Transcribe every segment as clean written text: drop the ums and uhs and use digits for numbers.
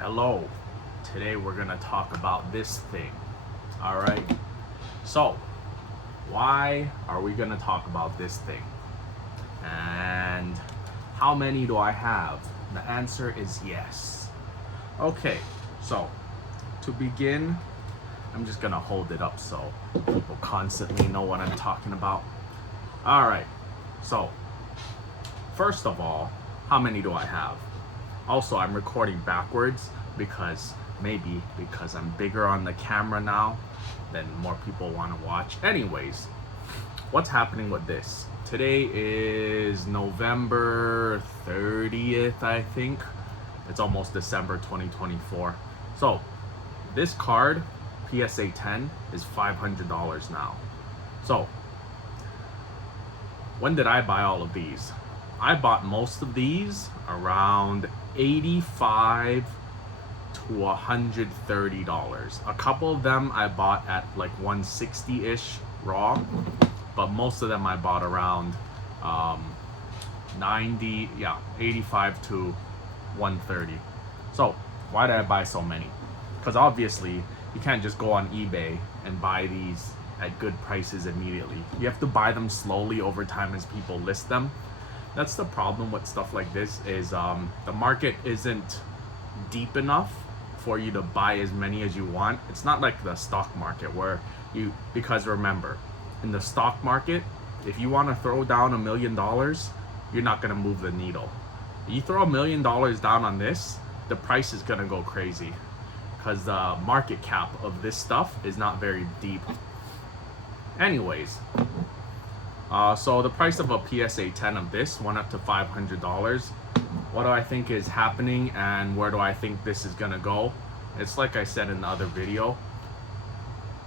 Hello. Today we're gonna talk about this thing. Alright? So, why are we gonna talk about this thing? And how many do I have? The answer is yes. Okay, so to begin, I'm just gonna hold it up so people constantly know what I'm talking about. Alright, so first of all, how many do I have? Also, I'm recording backwards because I'm bigger on the camera now, then more people want to watch. Anyways, what's happening with this? Today is November 30th, I think. It's almost December 2024. So, this card, PSA 10, is $500 now. So, when did I buy all of these? I bought most of these around $85 to $130. A couple of them I bought at like 160-ish raw, but most of them I bought around 85 to 130. So why did I buy so many? Because obviously you can't just go on eBay and buy these at good prices immediately. You have to buy them slowly over time as people list them. That's the problem with stuff like this is the market isn't deep enough for you to buy as many as you want. It's not like the stock market where because remember, in the stock market, if you want to throw down $1 million, you're not going to move the needle. You throw $1 million down on this, the price is going to go crazy because the market cap of this stuff is not very deep. Anyways, so the price of a PSA 10 of this went up to $500. What do I think is happening and where do I think this is gonna go? It's like I said in the other video,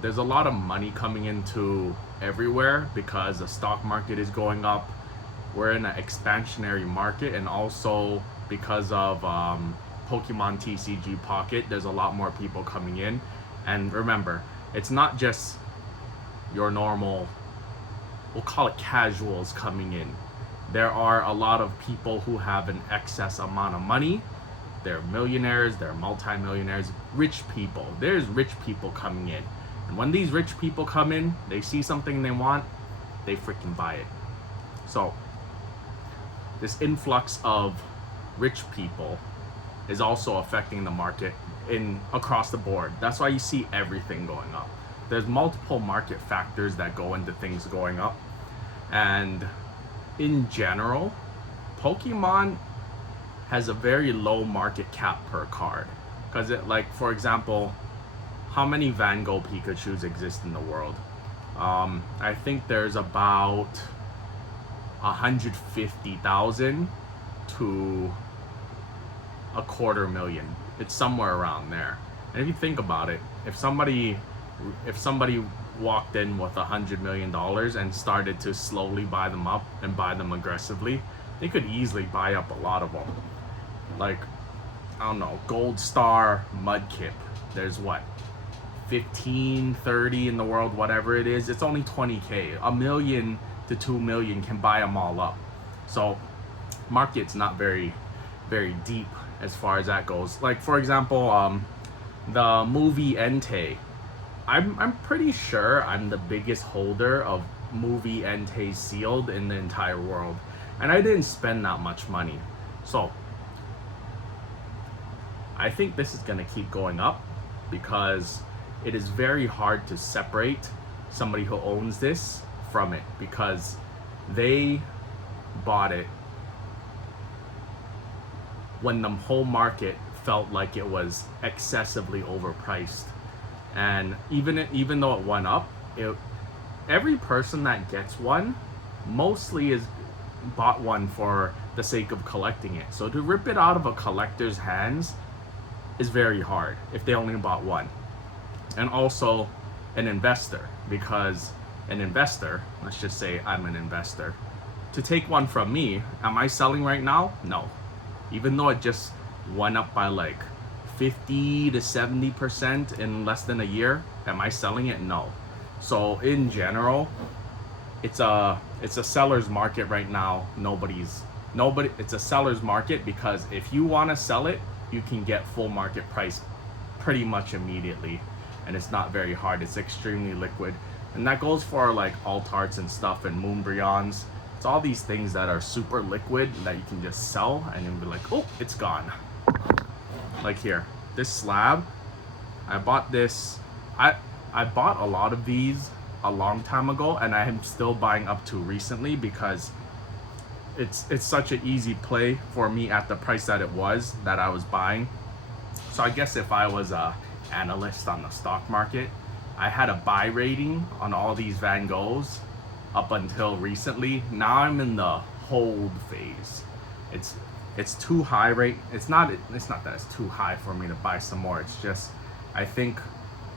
there's a lot of money coming into everywhere because the stock market is going up. We're in an expansionary market, and also because of Pokemon TCG Pocket, there's a lot more people coming in. And remember, it's not just your normal, we'll call it casuals coming in. There are a lot of people who have an excess amount of money. They're millionaires, they're multimillionaires, rich people. There's rich people coming in. And when these rich people come in, they see something they want, they freaking buy it. So, this influx of rich people is also affecting the market across the board. That's why you see everything going up. There's multiple market factors that go into things going up. And in general, Pokemon has a very low market cap per card. Because for example, how many Van Gogh Pikachus exist in the world? I think there's about 150,000 to 250,000. It's somewhere around there. And if you think about it, if somebody walked in with $100 million and started to slowly buy them up and buy them aggressively, they could easily buy up a lot of them. Like, I don't know, Gold Star Mudkip, there's what, 15, 30 in the world, whatever it is. It's only 20K. 1 million to 2 million can buy them all up. So market's not very, very deep as far as that goes. Like, for example, the movie Entei, I'm pretty sure I'm the biggest holder of movie Entei sealed in the entire world. And I didn't spend that much money. So, I think this is going to keep going up because it is very hard to separate somebody who owns this from it because they bought it when the whole market felt like it was excessively overpriced. And even though it went up, every person that gets one mostly is bought one for the sake of collecting it. So to rip it out of a collector's hands is very hard if they only bought one. And also an investor, because an investor, let's just say I'm an investor, to take one from me, am I selling right now? No. Even though it just went up by like 50 to 70% in less than a year, am I selling it? No. So in general, it's a seller's market right now. It's a seller's market because if you want to sell it, you can get full market price pretty much immediately, and it's not very hard. It's extremely liquid, and that goes for like alt arts and stuff and Moonbryons. It's all these things that are super liquid that you can just sell and then be like, oh, it's gone. Like here, this slab, I bought this. I bought a lot of these a long time ago, and I am still buying up to recently because it's such an easy play for me at the price that it was that I was buying. So I guess if I was a analyst on the stock market, I had a buy rating on all these Van Goghs up until recently. Now I'm in the hold phase. It's too high rate. It's not that it's too high for me to buy some more. It's just I think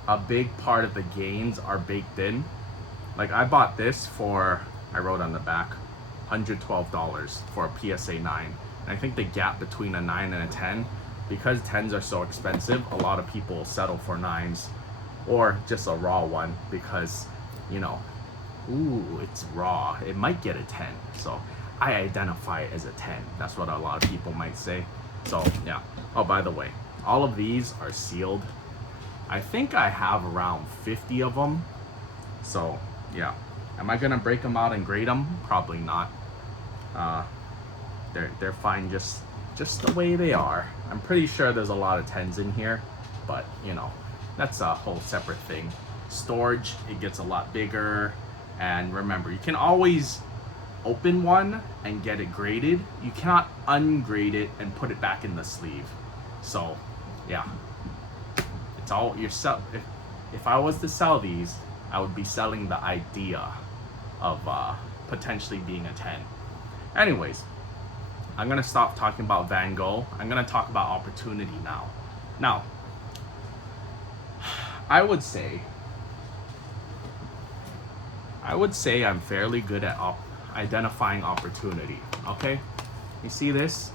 a big part of the gains are baked in. Like I bought this for, I wrote on the back, $112 for a PSA 9. And I think the gap between a 9 and a 10, because 10s are so expensive, a lot of people settle for 9s or just a raw one because, you know, ooh, it's raw. It might get a 10. So I identify it as a 10. That's what a lot of people might say. So yeah. Oh, by the way, all of these are sealed. I think I have around 50 of them. So yeah. Am I gonna break them out and grade them? Probably not. They're fine just the way they are. I'm pretty sure there's a lot of 10s in here, but you know, that's a whole separate thing. Storage, it gets a lot bigger, and remember, you can always open one and get it graded. You cannot ungrade it and put it back in the sleeve. So yeah, it's all yourself. If I was to sell these, I would be selling the idea of potentially being a 10. Anyways, I'm gonna stop talking about Van Gogh. I'm gonna talk about opportunity now. Now, I would say I'm fairly good at identifying opportunity. Okay, you see this?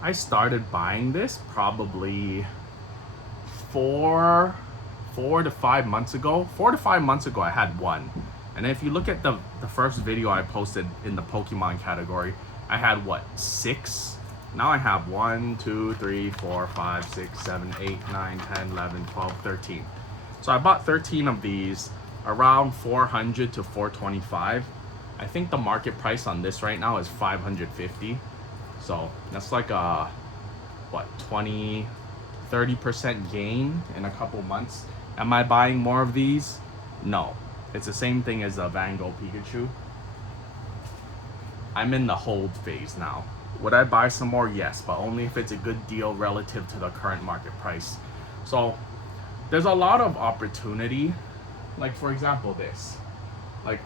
I started buying this probably 4 to 5 months ago. 4 to 5 months ago, I had one. And if you look at the first video I posted in the Pokemon category, I had what, 6? Now I have 1, 2, 3, 4, 5, 6, 7, 8, 9, 10, 11, 12, 13. So I bought 13 of these around 400 to 425. I think the market price on this right now is 550. So that's like a, what, 30% gain in a couple months. Am I buying more of these? No. It's the same thing as a Van Gogh Pikachu. I'm in the hold phase now. Would I buy some more? Yes, but only if it's a good deal relative to the current market price. So there's a lot of opportunity. Like for example, this. Like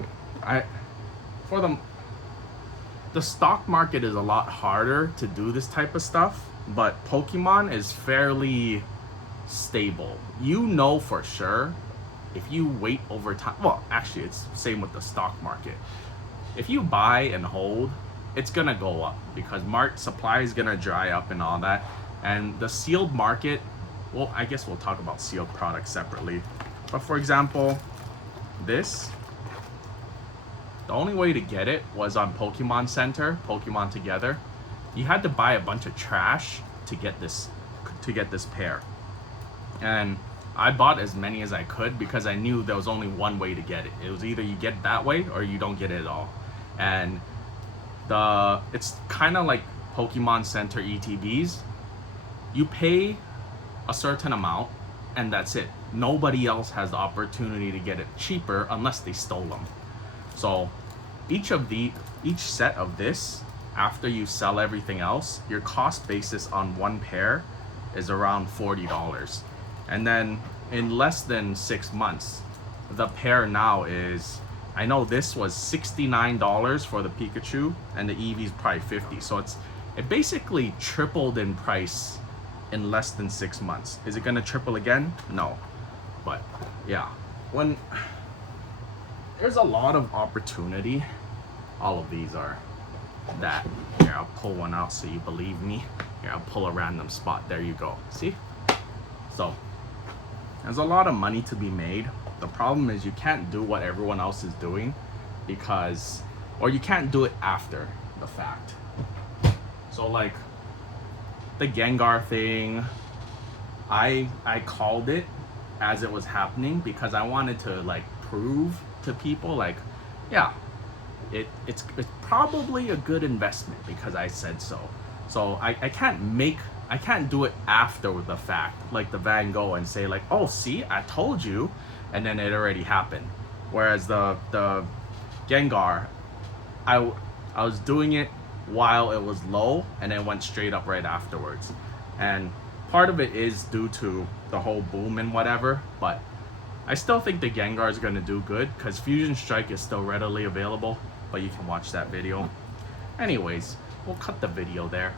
the stock market is a lot harder to do this type of stuff, but Pokemon is fairly stable. You know for sure if you wait over time, well, actually it's same with the stock market. If you buy and hold, it's gonna go up because supply is gonna dry up and all that. And the sealed market, well, I guess we'll talk about sealed products separately. But for example, this, the only way to get it was on Pokemon Center, Pokemon Together. You had to buy a bunch of trash to get this pair. And I bought as many as I could because I knew there was only one way to get it. It was either you get it that way or you don't get it at all. And it's kind of like Pokemon Center ETBs. You pay a certain amount and that's it. Nobody else has the opportunity to get it cheaper unless they stole them. So each set of this, after you sell everything else, your cost basis on one pair is around $40. And then in less than 6 months, the pair now is, I know this was $69 for the Pikachu and the Eevee's probably $50. So it basically tripled in price in less than 6 months. Is it gonna triple again? No. But yeah, when there's a lot of opportunity, all of these are that. Here, I'll pull one out so you believe me. Here, I'll pull a random spot. There you go. See? So there's a lot of money to be made. The problem is you can't do what everyone else is doing or you can't do it after the fact. So like, the Gengar thing, I called it as it was happening because I wanted to like prove to people like, yeah, it's probably a good investment because I said so. So I can't do it after the fact like the Van Gogh and say like, oh see, I told you, and then it already happened. Whereas the Gengar, I was doing it while it was low and then went straight up right afterwards. And part of it is due to the whole boom and whatever, but I still think the Gengar is going to do good because Fusion Strike is still readily available, but you can watch that video. Anyways, we'll cut the video there.